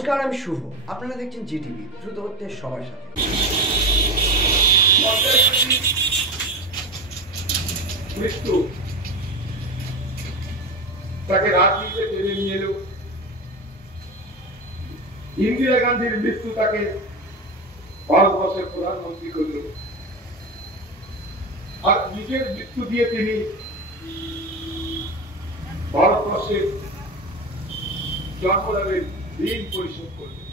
নমস্কার, আমি শুভ। আপনারা দেখছেন জিটিভি, দ্রুত হচ্ছে সবার সাথে। মৃত্যু তাকে রাজনীতিতে টেনে নিয়ে এলো। ইন্দিরা গান্ধীর মৃত্যু তাকে ভারতবর্ষের প্রধানমন্ত্রী করল। আর নিজের মৃত্যু দিয়ে তিনি ভারতবর্ষের জন্মলাভের ঋণ পরিশোধ করলেন।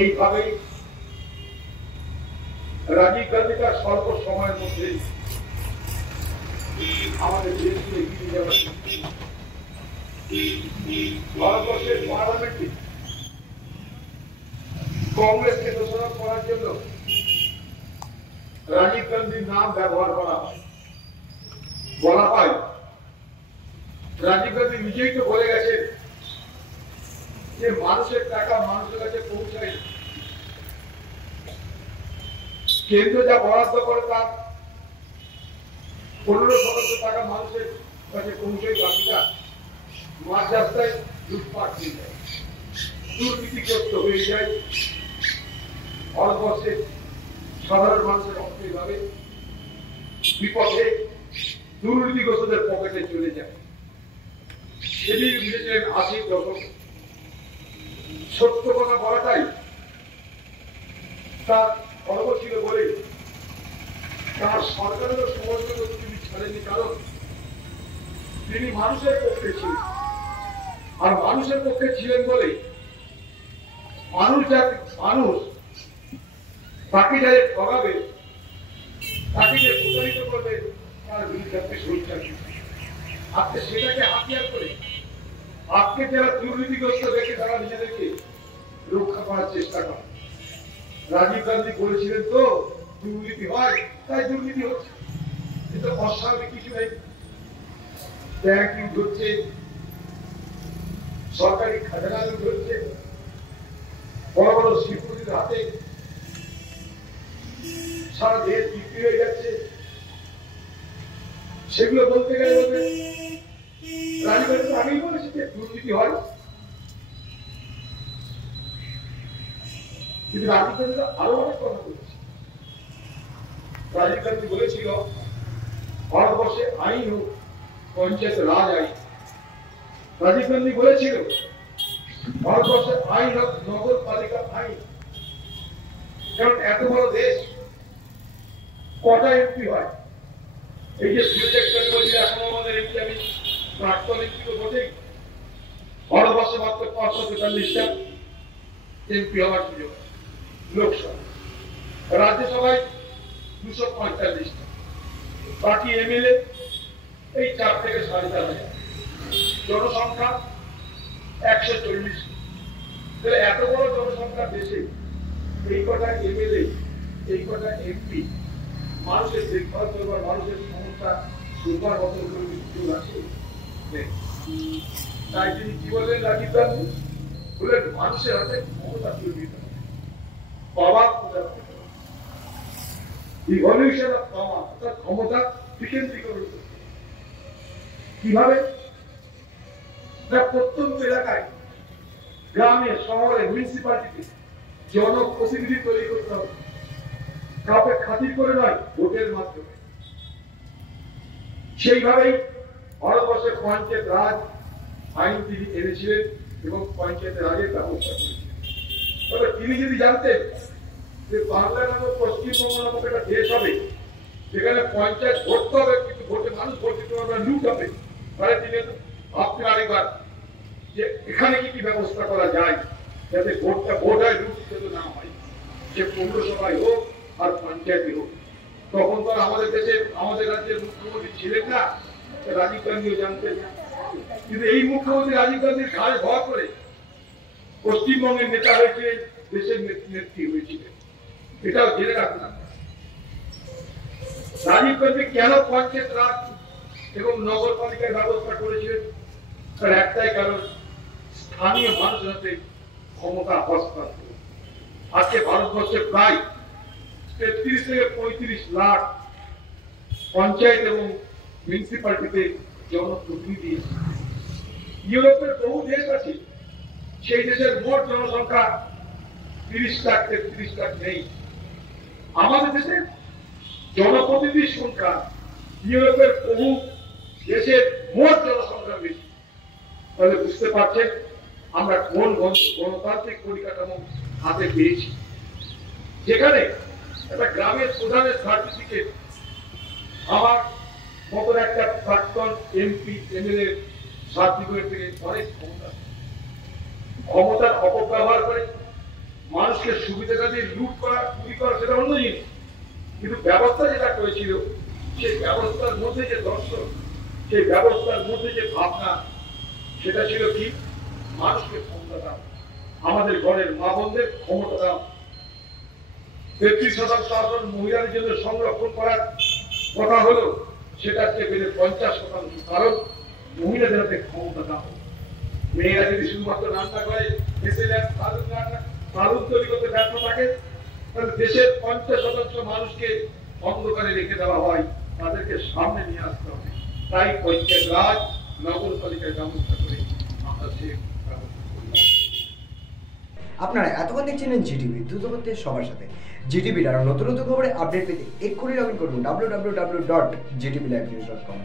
এইভাবে রাজীব গান্ধী তার স্বল্প সময়ের মধ্যে আমাদের দেশকে এগিয়ে যাওয়ার ভারতবর্ষের পার্লামেন্টে কংগ্রেসকে দোষারোপ করার জন্য রাজীব গান্ধীর নাম ব্যবহার করা হয়। বলা হয় রাজীব গান্ধী নিজেই তো বলে গেছেন যে মানুষের টাকা মানুষের কাছে পৌঁছায়, কেন্দ্র যা বরাদ্দ করে তার 15% টাকা মানুষের কাছে পৌঁছায়, বাকিটা মাঝ রাস্তায় লুটপাট হয়ে যায়, দুর্নীতিগ্রস্ত হয়ে যায়। ভারতবর্ষের সাধারণ মানুষের অর্থ এইভাবে বিপথে দুর্নীতিগ্রস্তদের পকেটে চলে যায়। সেটি বুঝেছিলেন 80-র দশক। সত্য কথা বলাটাই তার গর্ব ছিল বলে তার সরকারেরও সমর্থন তিনি ছাড়েনি, কারণ তিনি মানুষের পক্ষে ছিলেন। আর মানুষের পক্ষে ছিলেন বলে মানুষ তাকে যারা ঠকাবে, তাকে যে প্রতারিত করবে, তার বিরুদ্ধে আপনি সোচ্চার আপনি সেটাকে হাতিয়ার করে আপনি যারা দুর্নীতিগ্রস্ত দেখে তারা নিজেদেরকে রক্ষা করার চেষ্টা করে। রাজীব গান্ধী বলেছিলেন তো দুর্নীতি হয়, তাই দুর্নীতি হচ্ছে, কিন্তু অস্বাভাবিক কিছু নেই। ব্যাংক লুট হচ্ছে, সরকারি খাজানা লুট হচ্ছে, বড় বড় শিল্পপতির হাতে সারা দেশ বিক্রি হয়ে যাচ্ছে। সেগুলো বলতে গেলে বলবে রাজীব গান্ধী আগেই বলেছে যে দুর্নীতি হয়, কিন্তু রাজীব গান্ধী আরো অনেক কথা বলেছে। রাজীব গান্ধী বলেছিল ভারতবর্ষে আইন হোক পঞ্চায়েত রাজ আইন। রাজীব গান্ধী বলেছিল ভারতবর্ষের আইন হোক নগরপালিকা আইন। কারণ এত বড় দেশ কটা এমপি হয়? এই যে এখন আমাদের এমপি, আমি প্রাক্তন এমপি তো বটেই, ভারতবর্ষে মাত্র 543টা এমপি হওয়ার সুযোগ লোকসভা, রাজ্যসভায় 245টা, বাকি এমএলএ এই 4 থেকে 4,500, জনসংখ্যা 140। এত বড় জনসংখ্যার দেশে এই কটা এমএলএ, এই কটা এমপি মানুষের দেখভাল করবার, মানুষের সমস্যা সুপার বদল করে সুযোগ আছে। তাই তিনি কি বললেন রাজীব গান্ধী বললেন মানুষের হাতে ক্ষমতা তুলে দিতে হবে, পাওয়ার ইভলিউশন অফ পাওয়ার, অর্থাৎ ক্ষমতা বিকেন্দ্রীকরণ করতে। কিভাবে? প্রত্যন্ত এলাকায়, গ্রামে, শহরে, মিউনিসিপালিটিতে জনপ্রতিনিধি তৈরি করতে হবে, কাউকে খাতির করে নয়, ভোটের মাধ্যমে। সেইভাবেই ভারতবর্ষের পঞ্চায়েত রাজ আইন তিনি এনেছিলেন এবং পঞ্চায়েত রাজের ব্যবস্থা করেছিলেন। তবে তিনি যদি জানতেন যে বাংলা নামক পশ্চিমবঙ্গ নামক একটা দেশ হবে যেখানে পঞ্চায়েত ভোট হবে, কিন্তু ভোটে মানুষ ভোট দিতে পারবে, লুট হবে, তাহলে তিনি ভাবতেন আরেকবার যে এখানে কি কি ব্যবস্থা করা যায় যাতে ভোটটা ভোট হয়, লুট যাতে না হয়, যে পৌরসভায় হোক আর পঞ্চায়েতে হোক। তখন তো আমাদের দেশে, আমাদের রাজ্যের মুখ্যমন্ত্রী ছিলেন না, রাজীব গান্ধীও জানতেন না। কিন্তু এই মুখ্যমন্ত্রী রাজীব গান্ধীর ঘাড়ে ভর করে পশ্চিমবঙ্গের নেতা হয়েছিলেন, দেশের নেত্রী হয়েছিলেন, এটাও জেনে রাখলাম। রাজীব গান্ধী কেন পঞ্চায়েত রাজ এবং নগরপালিকার ব্যবস্থা করেছিলেন? তার একটাই কারণ, স্থানীয় মানুষের হাতে ক্ষমতা হস্তান্তর। আজকে ভারতবর্ষে প্রায় 33 থেকে 35 লাখ পঞ্চায়েত এবং মিউনিসিপালিটিতে জনপ্রতিনিধি ইউরোপের বহু দেশ আছে, সেই দেশের মোট জনসংখ্যা 30 লাখ 33 লাখ নেই। আমাদের দেশে জনপ্রতিনিধির সংখ্যা ইউরোপের বহু দেশের মোট জনসংখ্যা বেশি। তাহলে বুঝতে পারছেন আমরা কোন গণতান্ত্রিক পরিকাঠামো হাতে পেয়েছি, যেখানে একটা গ্রামের প্রধানের সার্টিফিকেট আমার মতন একটা প্রাক্তন এমপি এমএলএ সার্টিফিকেট থেকে অনেক ক্ষমতার অপব্যবহার করে মানুষকে সুবিধা দিয়ে লুট করা, চুরি করা, সেটা অন্য জিনিস। কিন্তু ব্যবস্থা যেটা করেছিল, সেই ব্যবস্থার মধ্যে যে দর্শন, সেই ব্যবস্থার মধ্যে যে ভাবনা, সেটা ছিল কি? মানুষকে ক্ষমতা দাও, আমাদের ঘরের মা বোনদের ক্ষমতা দাও। 33% আসন মহিলাদের জন্য সংরক্ষণ করার কথা হলো, সেটা বেড়ে 50%। কারণ মহিলাদের হাতে ক্ষমতা দাও। মেয়েরা যদি শুধুমাত্র রান্না করে, আলু তৈরি করতে ব্যর্থ থাকে, তাহলে দেশের 50% মানুষকে অন্ধকারে রেখে দেওয়া হয়, তাদেরকে সামনে নিয়ে আসতে হবে। তাই পঞ্চায়েত রাজ, নগরপালিকায় ব্যবস্থা করে আমরা সে ব্যবস্থা করলাম। আপনারা এতক্ষণ দেখছিলেন জিটিভি, দ্রুত হচ্ছে সবার সাথে। জিটিভির আরো নতুন নতুন খবরে আপডেট পেতে এক্ষুনি লগ ইন করুন www.gtblivenews.com।